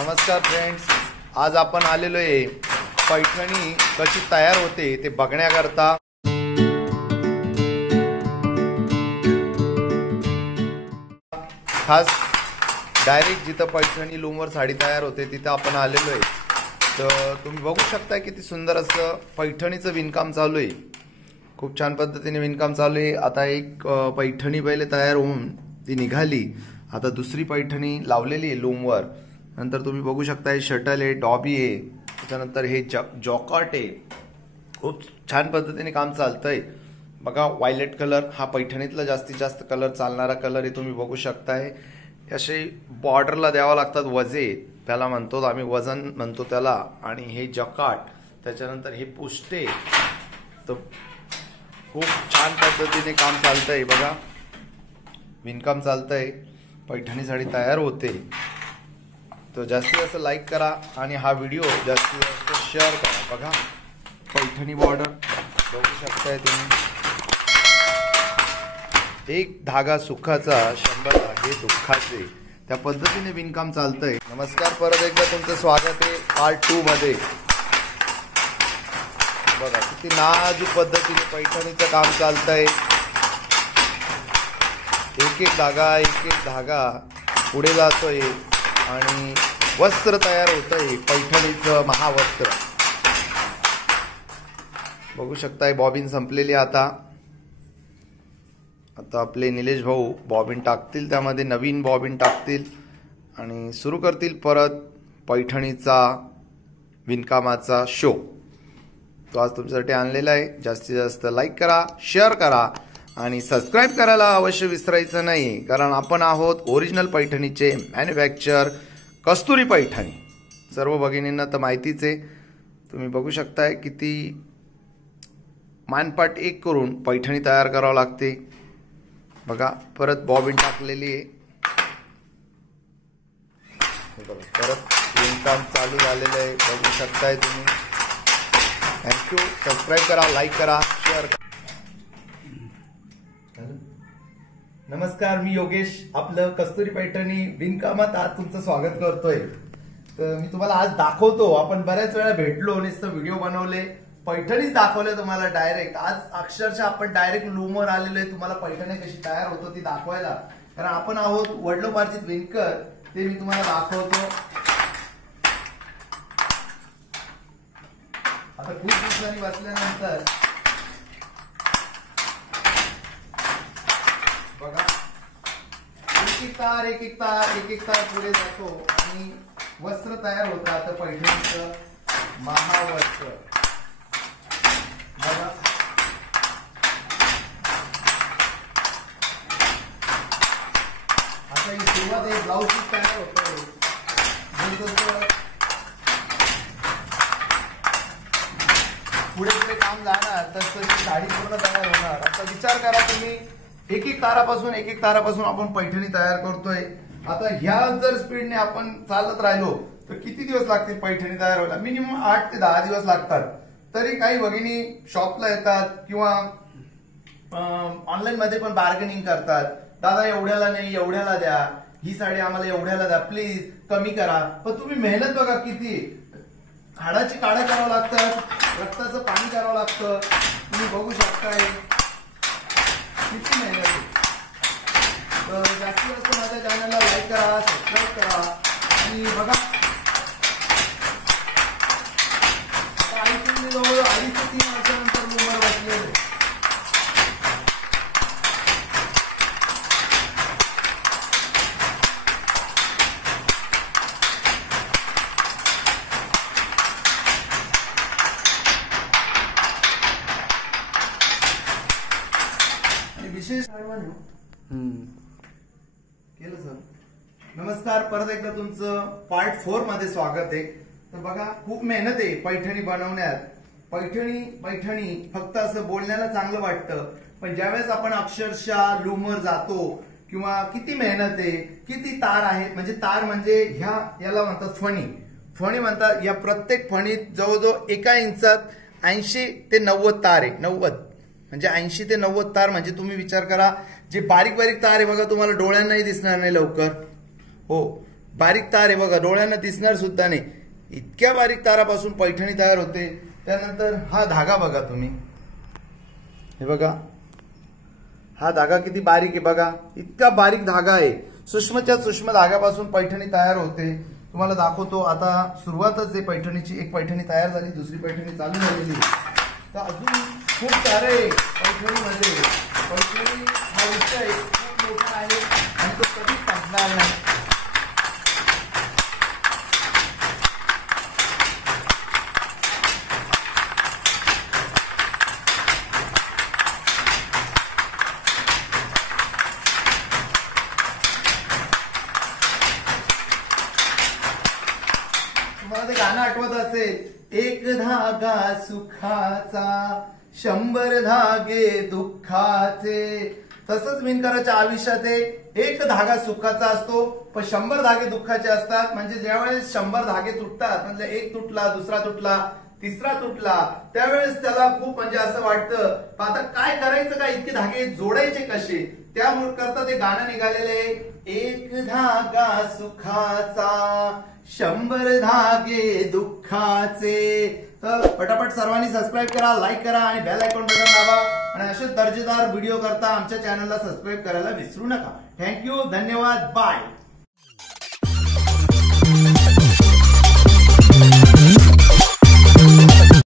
नमस्कार फ्रेंड्स, आज आपण आलेलो आहे पैठणी कशी तयार होते ते बघण्याकरता। खास डायरेक्ट जिथं पैठणी लूमवर साडी तयार होते तिथं आपण आलेलो आहे। तर तुम्ही बघू शकता किती सुंदर असं पैठणीचं विणकाम चालू आहे। खूप छान पद्धतीने विणकाम चालू आहे। आता एक पैठणी पहिले तयार होऊन ती निघाली, आता दुसरी पैठणी लावलेली आहे लूमवर। नंतर तुम्ही बघू शकता शटल आहे, डॉबी आहे, त्याच्यानंतर हे जॉकॉट आहे। खूप छान पद्धतीने काम चालतंय बघा। व्हायलेट कलर हा पैठणीतला जास्तीत जास्त कलर चालणारा कलर आहे, तुम्ही बघू शकताय। असे बॉर्डरला द्यावा लागतात वजे, त्याला म्हणतो आम्ही, वजन म्हणतो त्याला। आणि हे जॉकॉट, त्याच्यानंतर हे पुष्टे। तर खूप छान पद्धतीने काम चालतंय बघा, विणकाम चालतंय, पैठणी साडी तयार होते। तो जास्तीत जास्त लाईक करा आणि हा व्हिडिओ जास्तीत जास्त शेअर करा। बघा पैठणी बॉर्डर बघू शकताय तुम्ही। एक धागा सुखाचा 100 धागे दुःखाचे, त्या पद्धतीने विणकाम चालतंय। नमस्कार, परत एकदा तुमचं स्वागत आहे पार्ट 2 मध्ये। बघा किती नाजूक पद्धतीने पैठणीचं काम चालतंय। एक एक धागा पुढे जातोय आणि वस्त्र तयार होतंय, पैठणीचं महावस्त्र। बघू शकताय बॉबिन संपलेली। आता आपले निलेश भाऊ बॉबिन टाकतील, त्यामध्ये नवीन बॉबिन टाकतील आणि सुरू करतील परत पैठणीचा विणकामाचा शो। तो आज तुमच्यासाठी आणलेला आहे। जास्तीत जास्त लाईक करा, शेअर करा आणि सबस्क्राईब करायला अवश्य विसरायचं नाही, कारण आपण आहोत ओरिजिनल पैठणीचे मॅन्युफॅक्चर कस्तुरी पैठणी। सर्व भगिनींना तर माहितीच आहे। तुम्ही बघू शकताय किती मानपाट एक करून पैठणी तयार करावं लागते बघा। परत बॉबिन टाकलेली आहे बघा, परत विणकाम चालू झालेलं आहे, बघू शकताय तुम्ही। थँक्यू, सबस्क्राईब करा, लाईक करा, शेअर करा। नमस्कार, मी योगेश, आपलं कस्तुरी पैठणी विणकामात आज तुमचं स्वागत करतोय। तर मी तुम्हाला आज दाखवतो, आपण बऱ्याच वेळा भेटलो, नुसतं व्हिडिओ बनवले, पैठणीच दाखवले तुम्हाला डायरेक्ट। आज अक्षरशः आपण डायरेक्ट लूमवर आलेलो आहे तुम्हाला पैठणी कशी तयार होतो ती दाखवायला, कारण आपण आहोत वडलोपार्जित विणकर, ते मी तुम्हाला दाखवतो। आता खूप दिवसांनी बसल्यानंतर बघा एक एक तार पुढे जातो आणि वस्त्र तयार होतं। आता पैठणीचं महावस्त्र बघा। आता ही सुरुवात आहे, ब्लाऊज पीस तयार होतोय। पुढे पुढे काम जाणार तसं साडी पूर्ण तयार होणार। आता विचार करा तुम्ही, एक एक तारापासून आपण पैठणी तयार करतोय। आता ह्या जर स्पीडने आपण चालत राहिलो तर किती दिवस लागतील पैठणी तयार व्हायला? मिनिमम 8 ते 10 दिवस लागतात। तरी काही भगिनी शॉपला येतात किंवा ऑनलाईन मध्ये पण बार्गेनिंग करतात, दादा एवढ्याला नाही, एवढ्याला द्या, ही साडी आम्हाला एवढ्याला द्या, प्लीज कमी करा। पण तुम्ही मेहनत बघा किती, हाडाची काढा करावं लागतात, रक्ताचं पाणी करावं लागतं, तुम्ही बघू शकताय किती मेहनत आहे। तर जास्तीत जास्त माझ्या चॅनलला लाईक करा, सबस्क्राईब करा आणि बघा जवळ 2.5 ते 3 वर्षानंतर लूमवर बसलेले। विशेष केलं सर। नमस्कार, परत एकदा तुमचं पार्ट 4 मध्ये स्वागत आहे। तर बघा खूप मेहनत आहे पैठणी बनवण्यात। पैठणी फक्त असं बोलण्याला चांगलं वाटतं, पण ज्यावेळेस आपण अक्षरशः लूमवर जातो किंवा किती मेहनत आहे, किती तार आहेत, म्हणजे तार म्हणजे याला म्हणतात फणी म्हणतात। या प्रत्येक फणीत जवळजवळ 1 इंचात 80 ते 90 तार आहे। 90 म्हणजे 80 ते 90 तार, म्हणजे तुम्ही विचार करा जे बारीक तार आहे बघा, तुम्हाला डोळ्यांनाही दिसणार नाही लवकर। हो, बारीक तार आहे बघा, डोळ्यांना दिसणार सुद्धा नाही, इतक्या बारीक तारापासून पैठणी तयार होते. त्यानंतर हा धागा बघा तुम्ही, हे बघा हा धागा किती बारीक आहे बघा, इतका बारीक धागा आहे. सूक्ष्मच्या सूक्ष्म धाग्यापासून पैठणी तयार होते. तुम्हाला दाखवतो. आता सुरुवातच आहे पैठणीची. एक पैठणी तयार झाली, दुसरी पैठणी चालू झालेली. तर अजून खूप सारे पैठणीमध्ये, पैठणी हा विषय खूप मोठा आहे आणि तो कधीच संपणार नाही. तुम्हाला ते गाणं आठवत असेल, एक धागा सुखाचा 100 धागे दुःखाचे. तसंच विणकराच्या आयुष्यात एक धागा सुखाचा असतो पण 100 धागे दुःखाचे असतात. म्हणजे ज्यावेळेस 100 धागे तुटतात, म्हणजे एक तुटला, दुसरा तुटला, तिसरा तुटला, त्यावेळेस त्याला खूप म्हणजे असं वाटतं आता काय करायचं, काय इतके धागे जोडायचे कसे. त्यामुळे करता ते गाणं निघालेले, एक धागा सुखाचा 100 धागे दुःखाचे. तर पटापट सर्वांनी सबस्क्राईब करा, लाईक करा आणि बेल आयकॉन बटन दाबा आणि असे दर्जेदार व्हिडिओ करता आमच्या चॅनलला सबस्क्राईब करायला विसरू नका. थँक्यू, धन्यवाद, बाय.